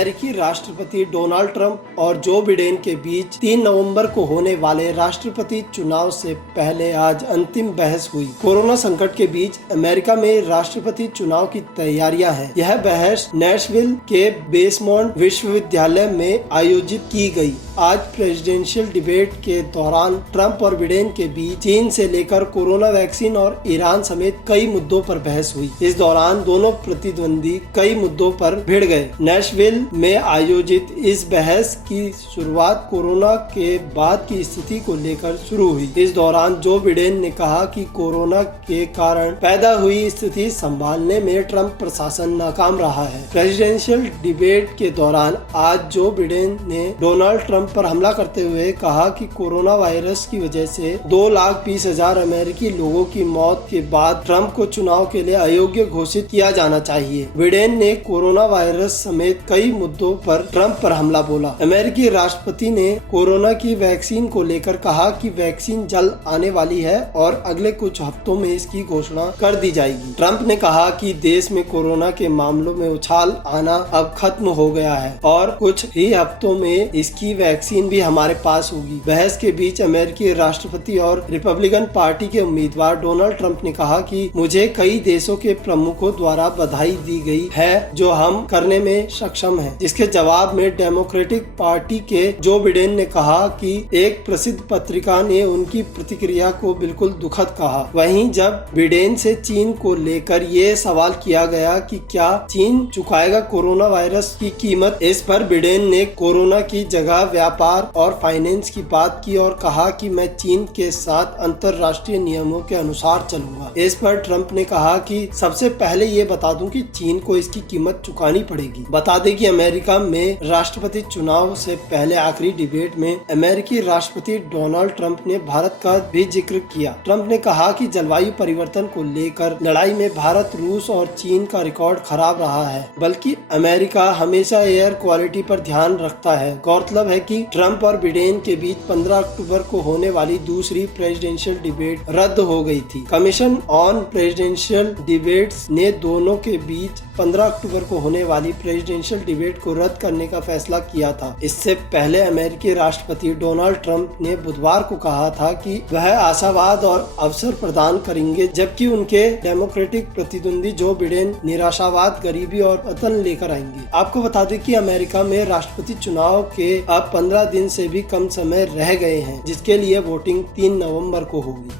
अमेरिकी राष्ट्रपति Donald Trump और जो बिडेन के बीच 3 नवंबर को होने वाले राष्ट्रपति चुनाव से पहले आज अंतिम बहस हुई। कोरोना संकट के बीच अमेरिका में राष्ट्रपति चुनाव की तैयारियां हैं। यह बहस नेशविल के बेसमोंट विश्वविद्यालय में आयोजित की गई। आज प्रेसिडेंशियल डिबेट के दौरान ट्रंप और बिडेन के बीच चीन से लेकर कोरोना वैक्सीन और ईरान समेत कई मुद्दों पर बहस हुई। इस दौरान दोनों प्रतिद्वंदी कई मुद्दों पर भिड़ गए। नेशविल में आयोजित इस बहस की शुरुआत कोरोना के बाद की स्थिति को लेकर शुरू हुई। इस दौरान जो बिडेन ने कहा कि कोरोना के कारण पैदा हुई स्थिति संभालने में ट्रंप प्रशासन नाकाम रहा है। प्रेसिडेंशियल डिबेट के दौरान आज जो बिडेन ने डोनाल्ड ट्रंप पर हमला करते हुए कहा कि कोरोना वायरस की वजह से 2,20,000 अमेरिकी लोगों की मौत के बाद ट्रंप को चुनाव के लिए अयोग्य घोषित किया जाना चाहिए। बिडेन ने कोरोना वायरस समेत कई मुद्दों पर ट्रंप पर हमला बोला। अमेरिकी राष्ट्रपति ने कोरोना की वैक्सीन को लेकर कहा कि वैक्सीन जल्द आने वाली है और अगले कुछ हफ्तों में इसकी घोषणा कर दी जाएगी। ट्रंप ने कहा कि देश में कोरोना के मामलों में उछाल आना अब खत्म हो गया है और कुछ ही हफ्तों में इसकी वैक्सीन भी हमारे पास होगी। बहस के बीच अमेरिकी राष्ट्रपति और रिपब्लिकन पार्टी के उम्मीदवार डोनाल्ड ट्रंप ने कहा कि मुझे कई देशों के प्रमुखों द्वारा बधाई दी गई है जो हम करने में सक्षम हैं। जिसके जवाब में डेमोक्रेटिक पार्टी के जो बिडेन ने कहा कि एक प्रसिद्ध पत्रिका ने उनकी प्रतिक्रिया को बिल्कुल दुखद कहा। वहीं जब बिडेन से चीन को लेकर ये सवाल किया गया कि क्या चीन चुकाएगा कोरोना वायरस की कीमत, इस पर बिडेन ने कोरोना की जगह व्यापार और फाइनेंस की बात की और कहा कि मैं चीन के साथ अंतरराष्ट्रीय नियमों के अनुसार चलूंगा। इस पर ट्रंप ने कहा कि सबसे पहले ये बता दूं कि चीन को इसकी कीमत चुकानी पड़ेगी। बता दें कि अमेरिका में राष्ट्रपति चुनाव से पहले आखिरी डिबेट में अमेरिकी राष्ट्रपति डोनाल्ड ट्रंप ने भारत का भी जिक्र किया। ट्रंप ने कहा कि जलवायु परिवर्तन को लेकर लड़ाई में भारत, रूस और चीन का रिकॉर्ड खराब रहा है, बल्कि अमेरिका हमेशा एयर क्वालिटी पर ध्यान रखता है। गौरतलब है कि ट्रंप और बिडेन के बीच 15 अक्टूबर को होने वाली दूसरी प्रेसिडेंशियल डिबेट रद्द हो गई थी। कमीशन ऑन प्रेसिडेंशियल डिबेट्स ने दोनों के बीच 15 अक्टूबर को होने वाली प्रेसिडेंशियल डिबेट को रद्द करने का फैसला किया था। इससे पहले अमेरिकी राष्ट्रपति डोनाल्ड ट्रंप ने बुधवार को कहा था कि वह आशावाद और अवसर प्रदान करेंगे, जबकि उनके डेमोक्रेटिक प्रतिद्वंदी जो बिडेन निराशावाद, गरीबी और पतन लेकर आएंगे। आपको बता दें कि अमेरिका में राष्ट्रपति चुनाव के अब 15 दिन से भी कम समय रह गए हैं, जिसके लिए वोटिंग 3 नवंबर को होगी।